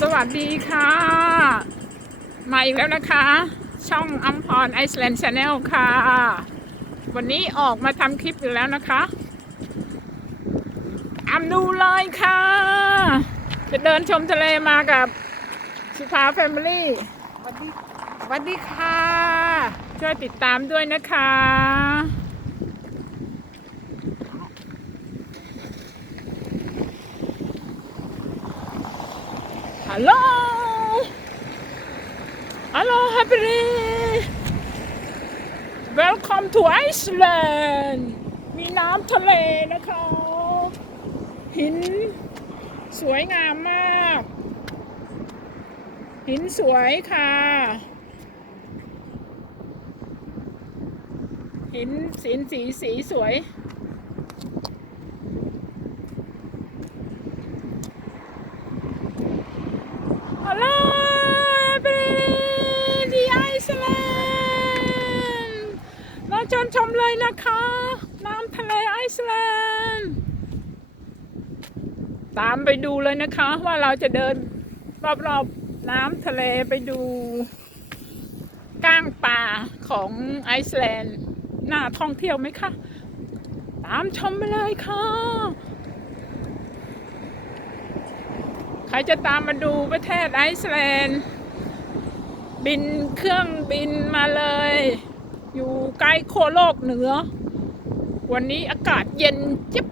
สวัสดีค่ะ มาอีกแล้วนะคะ ช่องอัมพรไอซ์แลนด์ชาแนลค่ะ วันนี้ออกมาทำคลิปอยู่แล้วนะคะตามดูเลยค่ะ จะเดินชมทะเลมากับสุภาแฟมิลี่สวัสดีสวัสดีค่ะ ช่วยติดตามด้วยนะคะ ฮัลโหลฮัลโหล happy welcome to Iceland มีน้ำทะเลนะคะหินสวยงามมาก หินสวยค่ะ หินสีสีสีสวย ฮัลโหลเบดีไอซ์แลนด์เราเชิญชมเลยนะคะ น้ำทะเลไอซ์แลนด์ ตามไปดูเลยนะคะ ว่าเราจะเดินรอบๆน้ำทะเลไปดูก้างป่าของไอซ์แลนด์น่าท่องเที่ยวไหมคะ ตามชมไปเลยค่ะ ใครจะตามมาดูประเทศไอซ์แลนด์ บินเครื่องบินมาเลย อยู่ใกล้โคโลกเหนือ วันนี้อากาศเย็นจิ๊บ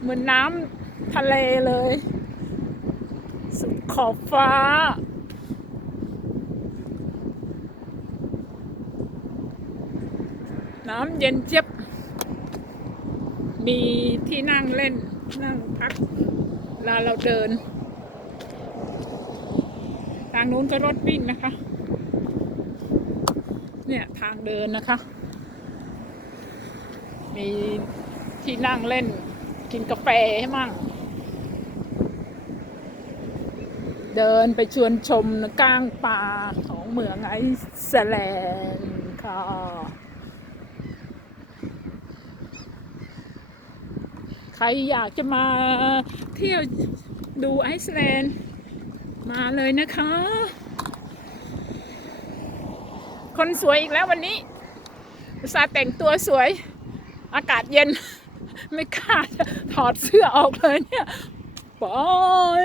เหมือนน้ำ ทะเลเลย สุดขอบฟ้า น้ำเย็นเจี๊ยบ มีที่นั่งเล่น นั่งพักลาเราเดิน ทางนู้นก็รถวิ่งนะคะ เนี่ยทางเดินนะคะ มีที่นั่งเล่นกินกาแฟให้มั่ง เดินไปชวนชมกลางป่าของเมืองไอซ์แลนด์ค่ะใครอยากจะมาเที่ยวดูไอซ์แลนด์มาเลยนะคะ คนสวยอีกแล้ววันนี้อุตส่าแต่งตัวสวย อากาศเย็น ไม่กล้าจะถอดเสื้อออกเลยเนี่ยบอย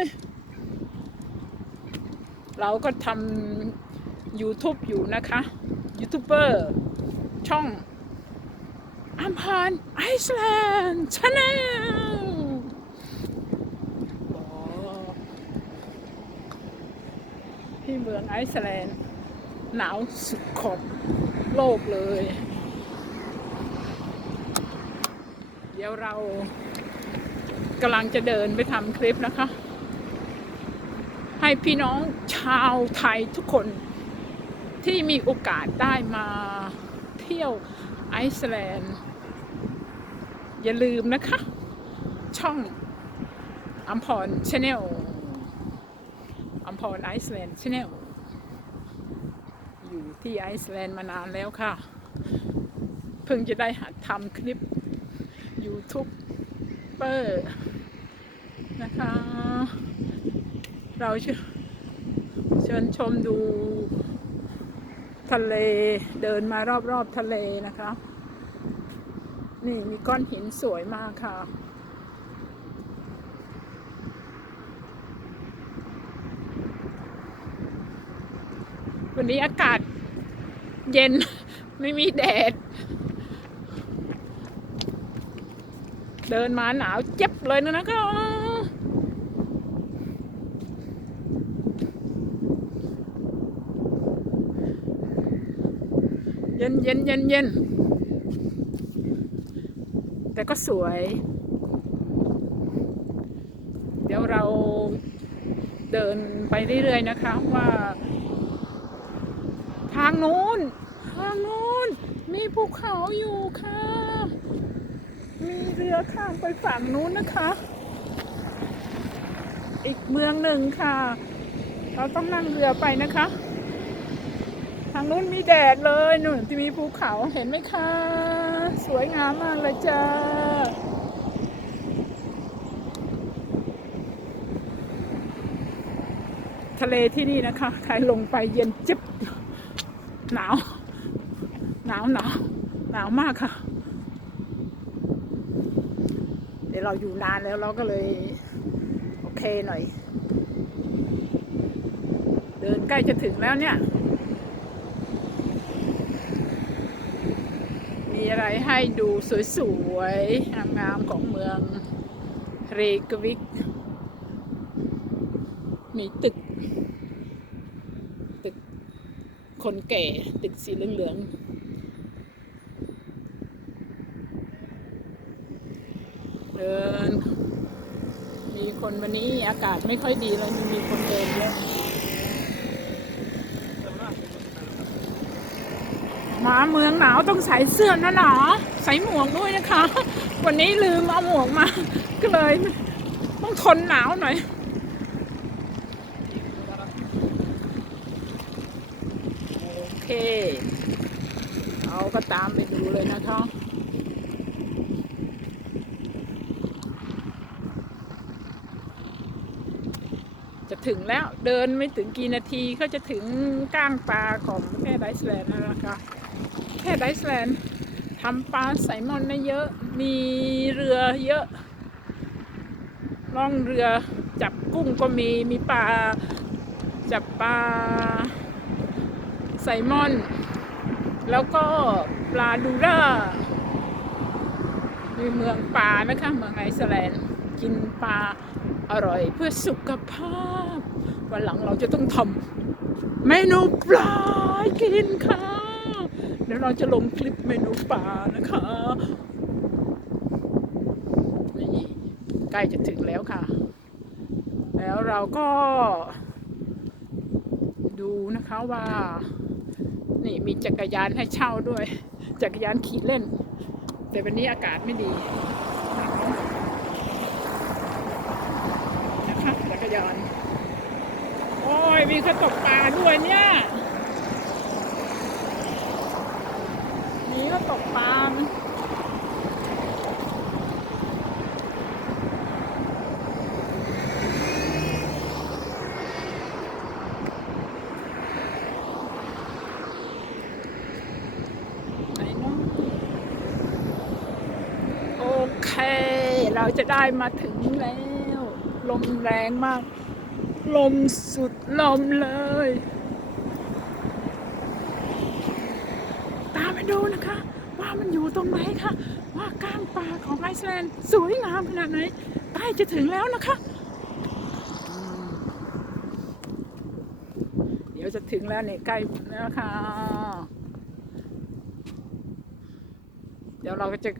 เราก็ทำ YouTube อยู่นะคะยูทูบเบอร์ช่องอัมพานไอซ์แลนด์ชาแนลที่เมืองไอซ์แลนด์หนาวสุดขอบโลกเลย เดี๋ยวเรากำลังจะเดินไปทำคลิปนะคะ ให้พี่น้องชาวไทยทุกคนที่มีโอกาสได้มาเที่ยวไอซ์แลนด์ อย่าลืมนะคะ ช่องอัมพรชาแนลอัมพรไอซ์แลนด์ชาแนลอยู่ที่ไอซ์แลนด์มานานแล้วค่ะ เพิ่งจะได้หัดทำคลิป YouTube เปอร์นะคะ เราเชเชิญชมดูทะเลเดินมารอบๆทะเลนะคะ นี่มีก้อนหินสวยมากค่ะ วันนี้อากาศเย็นไม่มีแดด เดินมาหนาวเจ็บเลยนะนะคะเย็นเย็นเย็นเย็นแต่ก็สวย เดี๋ยวเราเดินไปเรื่อยๆนะคะว่า ทางนู้น ทางนู้น มีภูเขาอยู่ค่ะ มีเรือข้ามไปฝั่งนู้นนะคะ อีกเมืองหนึ่งค่ะ เราต้องนั่งเรือไปนะคะ ทางนู้นมีแดดเลยนู่นที่มีภูเขาเห็นไหมคะ สวยงามมากเลยจ้านะเลที่นี่นะคะ ใครลงไปเย็นจิบหนาว หนาวหนาวหนาวมากค่ะ เดี๋ยวเราอยู่นานแล้วเราก็เลย โอเคหน่อย เดินใกล้จะถึงแล้วเนี่ย อะไรให้ดูสวยๆงามๆของเมืองเรกวิก มีตึก ตึกคนแก่ ตึกสีเหลืองๆเดิน มีคนวันนี้อากาศไม่ค่อยดีเลยมีคนเดินเยอะ มา เมืองหนาวต้องใส่เสื้อนะหนาใส่หมวกด้วยนะคะ วันนี้ลืมเอาหมวกมา ก็เลย ต้องทนหนาวหน่อยโอเคเราก็ตามไปดูเลยนะคะจะถึงแล้วเดินไม่ถึงกี่นาทีก็จะถึงก้างปลาของแค่ไดซ์แลนด์แล้วนะคะ แค่ไดซ์แลนด์ทำปลาไซมอนได้เยอะ มีเรือเยอะ ล่องเรือจับกุ้งก็มี มีปลาจับปลาไซมอน แล้วก็ปลาดูร่ามีเมืองปลานะคะ เมืองไอซ์แลนด์กินปลาอร่อยเพื่อสุขภาพ วันหลังเราจะต้องทำเมนูปลากินค่ะ เดี๋ยวเราจะลงคลิปเมนูปลานะคะนี่ใกล้จะถึงแล้วค่ะ แล้วเราก็ ดูนะคะว่า นี่มีจักรยานให้เช่าด้วย จักรยานขี่เล่น แต่วันนี้อากาศไม่ดีนะคะจักรยาน โอ้ยมีเขาตกปลาด้วยเนี่ย มีเขาตกปลาไหนเนาะโอเคเราจะได้มาถึงแล้ว ลมแรงมาก ลมสุดลมเลย ตามไปดูนะคะ ว่ามัน อยู่ตรงไหนคะว่าก้างปลาของไอซ์แลนด์สวยงามขนาดไหนใกล้จะถึงแล้วนะคะ เดี๋ยวจะถึงแล้วเนี่ยใกล้แล้วค่ะ เดี๋ยวเราก็จะ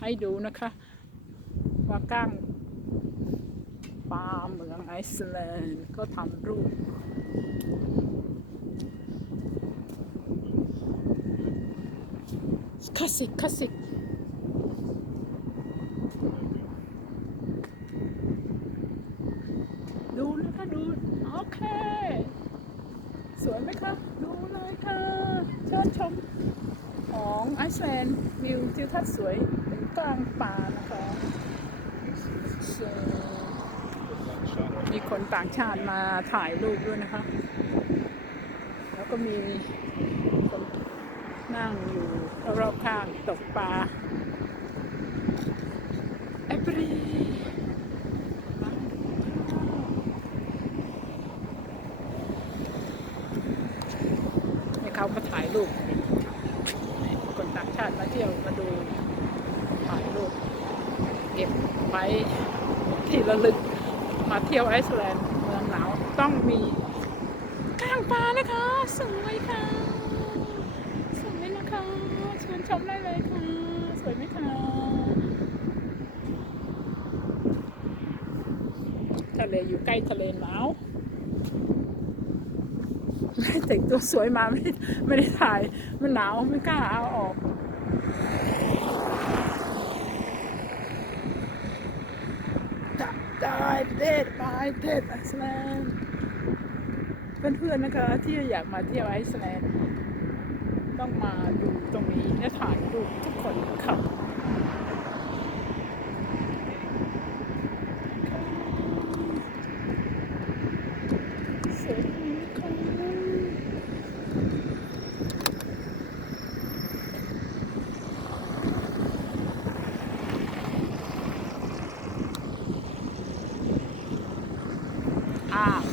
ให้ดูนะคะ ว่าก้างปลาเมืองไอซ์แลนด์ก็ทำรูป คลาสสิกคลาสสิกดูนะคะดู โอเค สวยไหมคะดูเลยค่ะ เชิญชม ของไอซ์แลนด์วิวทิวทัศน์สวยเป็นกลางป่านะคะมีคนต่างชาติมาถ่ายรูปด้วยนะคะ แล้วก็มีคนนั่งอยู่ รอบข้างตกปลาแอปรีให้เขามาถ่ายรูปคนต่างชาติมาเที่ยวมาดูถ่ายรูปเก็บไว้ที่ระลึกมาเที่ยวไอซ์แลนด์เมืองหนาวต้องมีก้างปลานะคะ สวยค่ะ ชมได้เลยค่ะ สวยไหมคะทะเลอยู่ใกล้ทะเลหนาวแต่งตัวสวยมาไม่ได้ไม่ได้ถ่าย มันหนาวไม่กล้าเอาออกได้ประเทศไปประเทศไอซ์แลนด์เพื่อนๆนะคะที่อยากมาเที่ยวไอซ์แลนด์ ต้องมาดูตรงนี้และถ่ายรูปทุกคนค่ะ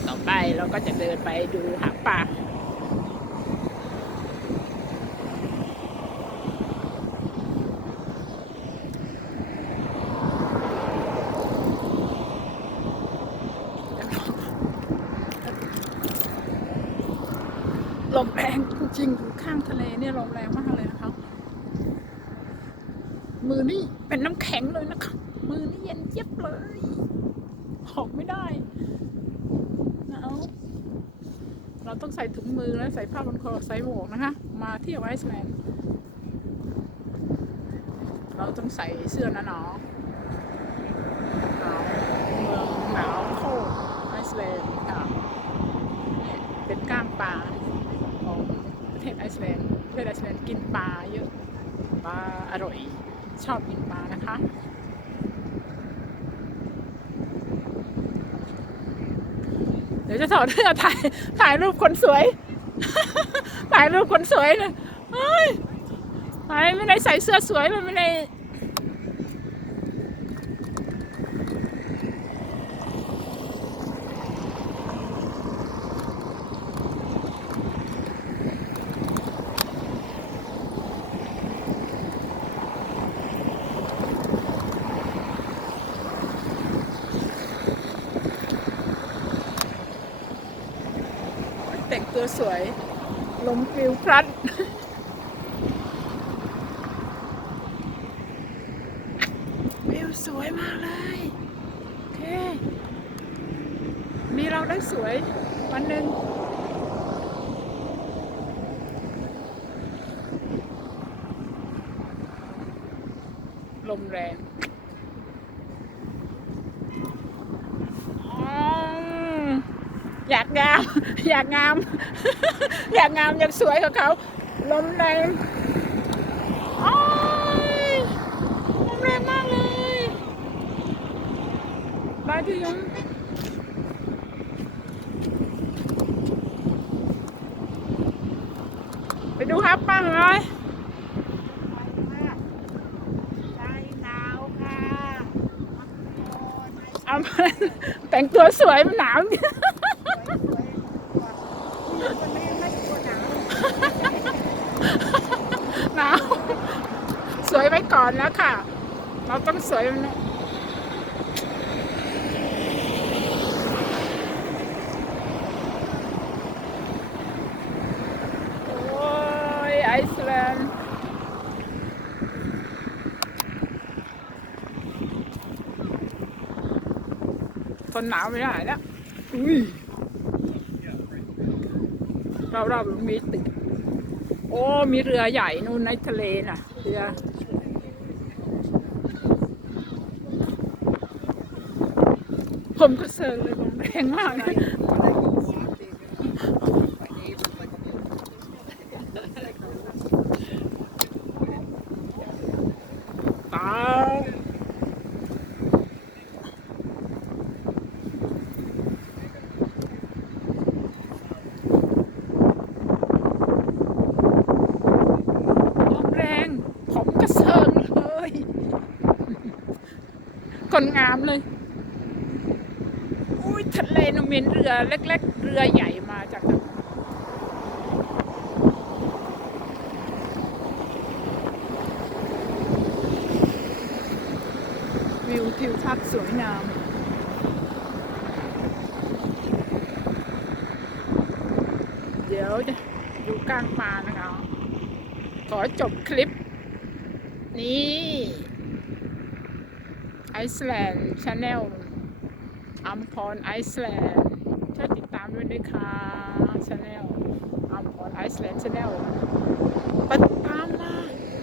ต่อไปเราก็จะเดินไปดูหางปลา เนี่ยลมแรงมากเลยนะคะ มือนี่เป็นน้ำแข็งเลยนะคะ มือนี่เย็นเจี๊ยบเลยออกไม่ได้หนาวเราต้องใส่ถุงมือและใส่ผ้าบนคอใส่หมวกนะคะ มาเที่ยวไอซ์แลนด์เราต้องใส่เสื้อนาหนาวหนาวเมืองหนาวโคตรไอซ์แลนด์ค่ะเนี่ยเป็นก้างปลาของประเทศไอซ์แลนด์ ประเทศไอซ์แลนกินปลาเยอะปลาอร่อย ชอบกินปลานะคะเดี๋ยวจะสอนเสื้อถ่ายถ่ายรูปคนสวย ถ่ายรูปคนสวยเลยเฮ้ยถ่ายไม่ได้ใส่เสื้อสวยเลยไม่ได้ สวยลมฟิวพลัดวิวสวยมากเลยโอเค มีเราได้สวยวันหนึ่งลมแรงอ๋ออยากงาม อยากงาม อยากงามอยากสวยกับเขาลมแรงโอ้ยลมแรงมากเลยไปที่ยังไปดูครับป้าหน่อยใจหนาวค่ะเอามาแต่งตัวสวยมันหนาว สวยสวยวันนี้ไม่กลัวหนาว หนาว สวยไว้ก่ อนแล้วค่ะ เราต้องสวยมันะโอ้ยไอซ์แลนด์ทนหนาวไม่ได้แล้วอุ้ยเราเราๆมีตึก โอ้ มีเรือใหญ่นู่นในทะเลน่ะ เรือ ผมก็เซิร์ฟเลยผมแรงมากเลยตายลมแรง ผมก็เซิร์ฟเลย คนงามเลย อุ้ย ทะเลนมีเรือเล็ก ๆ เรือใหญ่มาจากทางวิวทิวทัศน์สวยงามเดี๋ยวดูกลางปลานะคะ ขอจบคลิป นี้ไอซ์แลนด์ชาแนล อัมพรไอซ์แลนด์ช่วยติดตามด้วยนะคะชาแนลอัมพรไอซ์แลนด์ชาแนลติดตามมา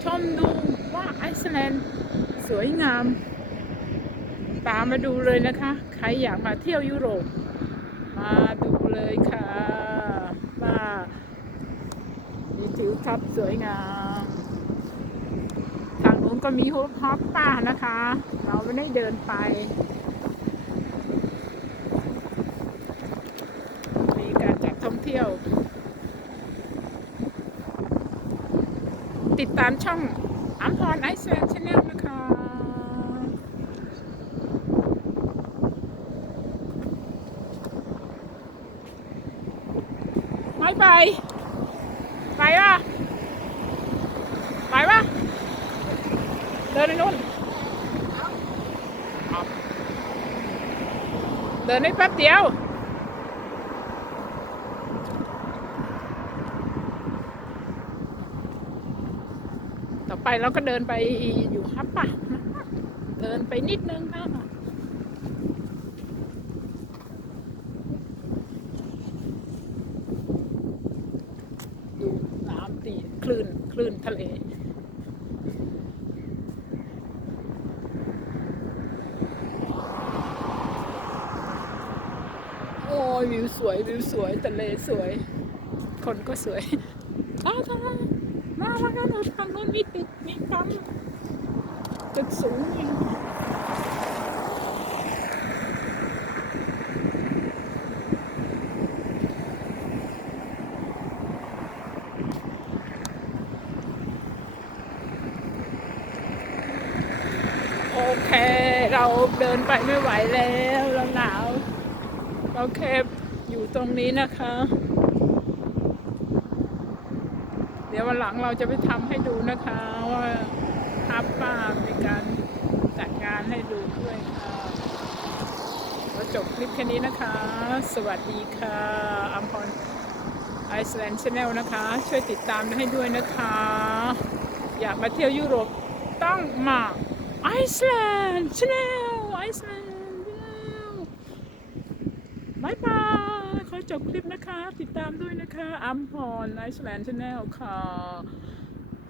ชมดูว่าไอซ์แลนด์สวยงาม ตามมาดูเลยนะคะ ใครอยากมาเที่ยวยุโรป มาดูเลยค่ะว่ามีทิวทัศน์สวยงามทางนู้นก็มีฮอปฮอปป้านะคะ เราไม่ได้เดินไป ติดตามช่องอัมพรไอซ์แลนด์ชาแนลนะคะไปไป ไปว่ะ ไปว่ะ เดินไปนู่นเดินได้แป๊บเดียว ต่อไปเราก็เดินไปอยู่ฮับปะเดินไปนิดนึงค่ะดูน้ำตีคลื่นคลื่นทะเลโอ้ยวิวสวยวิวสวยทะเลสวย คนก็สวย มีตึก มีปั๊มตึกสูงอีกโอเค เราเดินไปไม่ไหวแล้ว เราหนาวโอเคอยู่ตรงนี้นะคะ เดี๋ ยววันหลังเราจะไปทำให้ดูนะคะว่าฮับป้ามีการจัดงานให้ดูด้วยค่ะเราจบคลิปแค่นี้นะคะ สวัสดีค่ะอัมพรไอซ์แลนด์ชาแนลนะคะ ช่วยติดตามให้ด้วยนะคะ อยากมาเที่ยวยุโรปต้องมาไอซ์แลนด์ชาแนล บคลิปนะคะ ติดตามด้วยนะคะอัมพรไลฟ์แลนด์ชาแนลค่ะ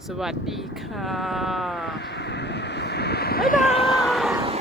สวัสดีค่ะ บ๊ายบาย